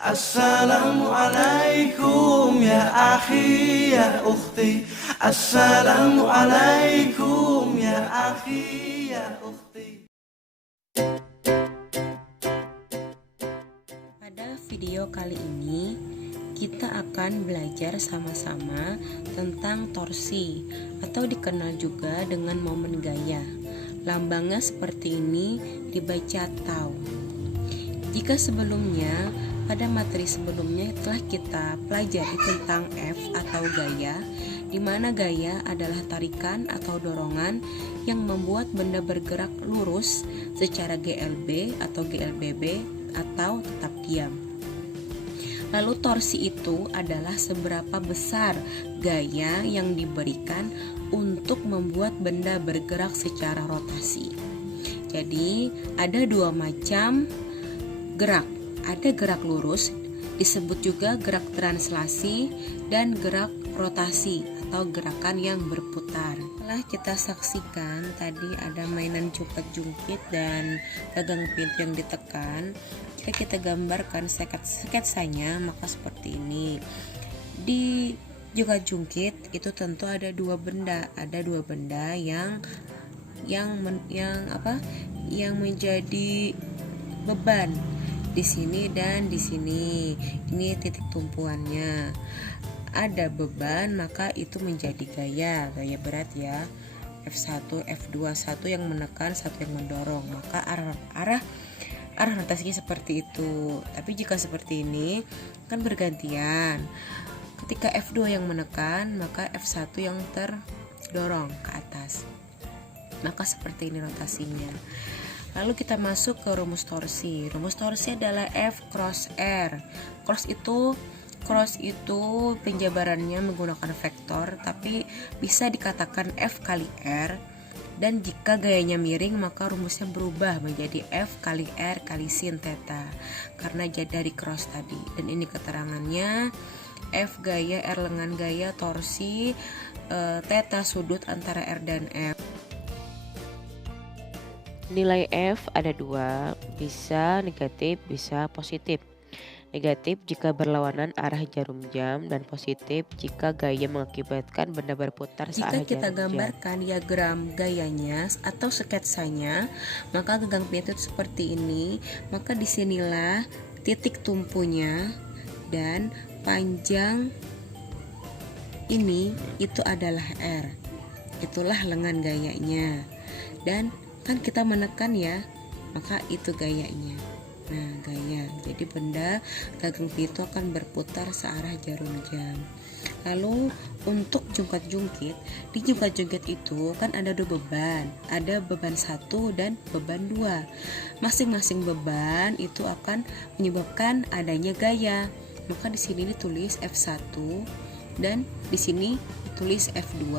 Assalamualaikum ya akhi ya ukhti. Assalamualaikum ya akhi ya ukhti. Pada video kali ini kita akan belajar sama-sama tentang torsi atau dikenal juga dengan momen gaya. Lambangnya seperti ini, dibaca tau. Jika sebelumnya pada materi sebelumnya telah kita pelajari tentang F atau gaya, di mana gaya adalah tarikan atau dorongan yang membuat benda bergerak lurus secara GLB atau GLBB atau tetap diam. Lalu torsi itu adalah seberapa besar gaya yang diberikan untuk membuat benda bergerak secara rotasi. Jadi ada dua macam gerak. Ada gerak lurus, disebut juga gerak translasi, dan gerak rotasi atau gerakan yang berputar. Setelah kita saksikan tadi ada mainan jungkit-jungkit dan gagang pintu yang ditekan, jika kita gambarkan sketsanya maka seperti ini. Di jungkit-jungkit itu tentu ada dua benda yang menjadi beban di sini dan di sini. Ini titik tumpuannya. Ada beban maka itu menjadi gaya berat ya. F1, F2, satu yang menekan, satu yang mendorong. Maka arah rotasinya seperti itu. Tapi jika seperti ini kan bergantian. Ketika F2 yang menekan, maka F1 yang terdorong ke atas. Maka seperti ini rotasinya. Lalu kita masuk ke rumus torsi. Rumus torsi adalah F cross R. Cross itu penjabarannya menggunakan vektor, tapi bisa dikatakan F kali R. Dan jika gayanya miring, maka rumusnya berubah menjadi F kali R kali sin theta, karena dari cross tadi. Dan ini keterangannya, F gaya, R lengan gaya, torsi, theta sudut antara R dan F. Nilai F ada dua, bisa negatif, bisa positif. Negatif jika berlawanan arah jarum jam, dan positif jika gaya mengakibatkan benda berputar searah jarum jam. Jika kita gambarkan diagram gayanya atau sketsanya, maka gagang pintu itu seperti ini. Maka disinilah titik tumpunya dan panjang ini itu adalah R. Itulah lengan gayanya. Dan kan kita menekan ya, maka itu gayanya. Nah, gaya. Jadi benda gagang pintu akan berputar searah jarum jam. Lalu untuk jungkat-jungkit, di jungkat-jungkit itu kan ada dua beban. Ada beban 1 dan beban 2. Masing-masing beban itu akan menyebabkan adanya gaya. Maka di sini ditulis F1 dan di sini ditulis F2.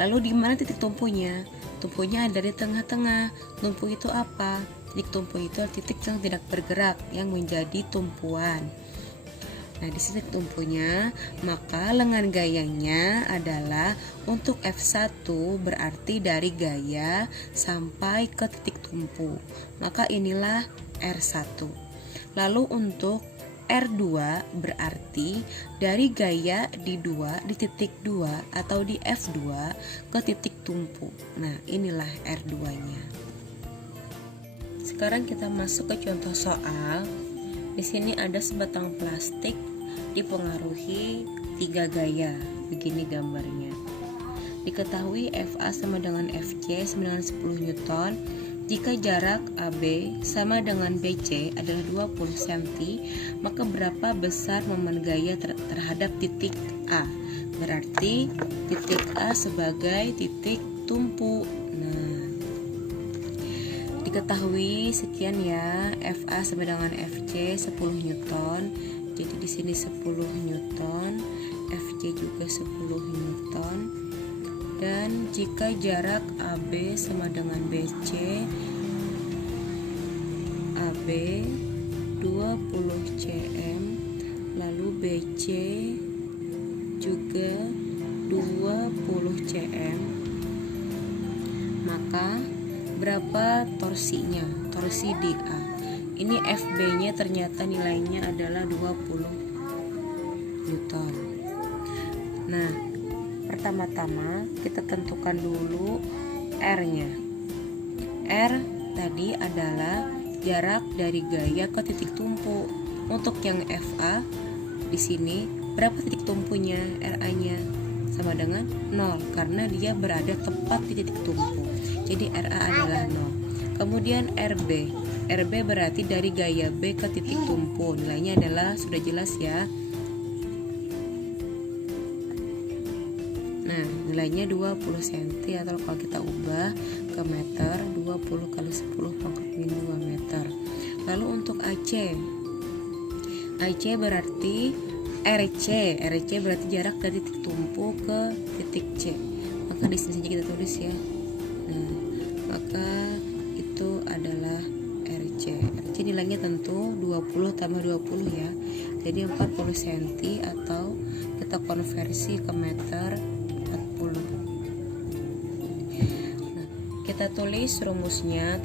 Lalu di mana titik tumpunya? Tumpunya ada di tengah-tengah. Tumpu itu apa? Titik tumpu itu adalah titik yang tidak bergerak yang menjadi tumpuan. Nah, di titik tumpunya, maka lengan gayanya adalah untuk F1 berarti dari gaya sampai ke titik tumpu. Maka inilah R1. Lalu untuk R2 berarti dari gaya di titik 2 atau di F2 ke titik tumpu. Nah, inilah R2-nya. Sekarang kita masuk ke contoh soal. Di sini ada sebatang plastik dipengaruhi 3 gaya. Begini gambarnya. Diketahui FA sama dengan FC sama dengan 10 Newton. Jika jarak AB sama dengan BC adalah 20 cm, maka berapa besar momen gaya terhadap titik A? Berarti titik A sebagai titik tumpu. Nah, diketahui sekian ya, FA sama dengan FC 10 Newton. Jadi di sini 10 Newton, FC juga 10 Newton. Dan jika jarak AB sama dengan BC, AB 20 cm, lalu BC juga 20 cm, maka berapa torsinya? Torsi di A ini FB-nya ternyata nilainya adalah 20 Newton. Nah, pertama-tama kita tentukan dulu R-nya. R tadi adalah jarak dari gaya ke titik tumpu. Untuk yang FA di sini berapa titik tumpunya? RA-nya sama dengan 0 karena dia berada tepat di titik tumpu. Jadi RA adalah 0. Kemudian RB. RB berarti dari gaya B ke titik tumpu. Nilainya adalah sudah jelas ya. Nah, nilainya 20 cm atau kalau kita ubah ke meter 20 kali 10 pangkat min 2 meter. Lalu untuk AC. AC berarti RC berarti jarak dari titik tumpu ke titik C. Maka di sini saja kita tulis ya. Nah, maka itu adalah RC. RC nilainya tentu 20 tambah 20 ya. Jadi 40 cm atau kita konversi ke meter 40. Nah, kita tulis rumusnya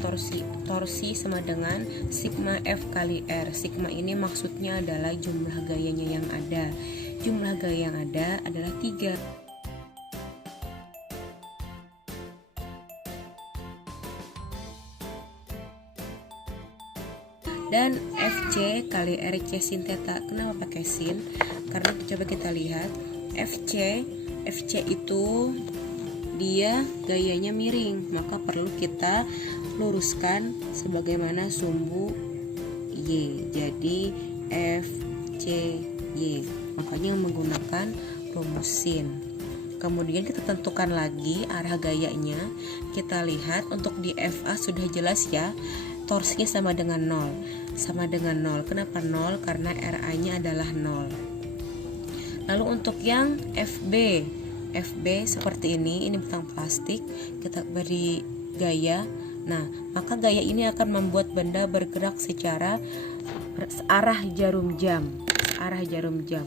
torsi sama dengan sigma F kali R. Sigma ini maksudnya adalah jumlah gayanya yang ada. Jumlah gaya yang ada adalah 3. Dan FC kali RC sin theta. Kenapa pakai sin? Karena coba kita lihat FC itu dia gayanya miring, maka perlu kita luruskan sebagaimana sumbu Y. Jadi FCY. Makanya menggunakan rumus sin. Kemudian kita tentukan lagi arah gayanya. Kita lihat untuk di FA sudah jelas ya. Torsinya sama dengan 0. Sama dengan 0. Kenapa 0? Karena RA-nya adalah 0. Lalu untuk yang FB seperti ini betang plastik, kita beri gaya. Nah, maka gaya ini akan membuat benda bergerak secara arah jarum jam.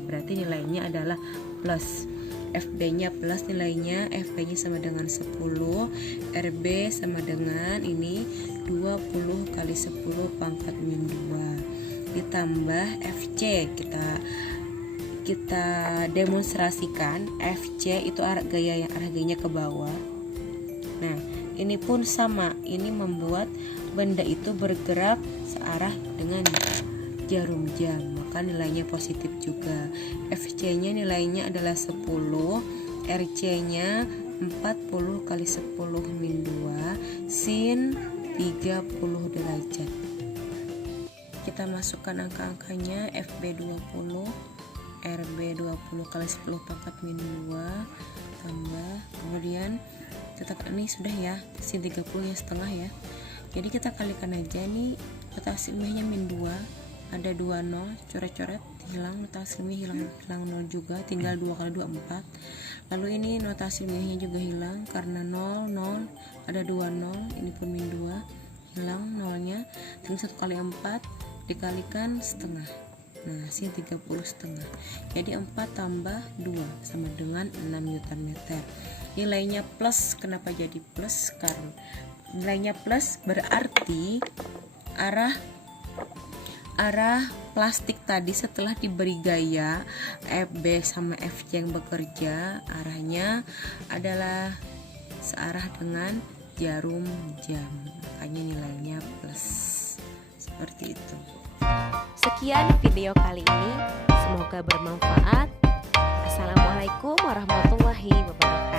Berarti nilainya adalah plus. FB-nya plus nilainya, FB-nya sama dengan 10, RB sama dengan ini 20 kali 10 pangkat min 2 ditambah FC. Kita demonstrasikan FC itu arah gayanya ke bawah. Nah, ini pun sama, ini membuat benda itu bergerak searah dengan jarum jam, maka nilainya positif juga. FC-nya nilainya adalah 10, RC-nya 40 kali 10 min 2 sin 30 derajat. Kita masukkan angka-angkanya. FB 20, RB 20 kali 10 pangkat min 2 tambah, kemudian tetap ini sudah ya, sin 30 ya setengah ya. Jadi kita kalikan aja nih, notasi ilmiahnya min 2, ada 2 0, coret-coret hilang, notasi ilmiah hilang 0 juga, tinggal 2 kali 2 4. Lalu ini notasi ilmiahnya juga hilang karena 0 0, ada 2 0, ini pun min 2 hilang nolnya, tinggal 1 kali 4 dikalikan setengah. Nah, sin 30 setengah. Jadi 4 tambah 2 sama dengan 6 Newton meter. Nilainya plus. Kenapa jadi plus? Karena nilainya plus berarti arah plastik tadi setelah diberi gaya FB sama FC yang bekerja, arahnya adalah searah dengan jarum jam. Makanya nilainya plus. Seperti itu. Sekian video kali ini, semoga bermanfaat. Assalamualaikum warahmatullahi wabarakatuh.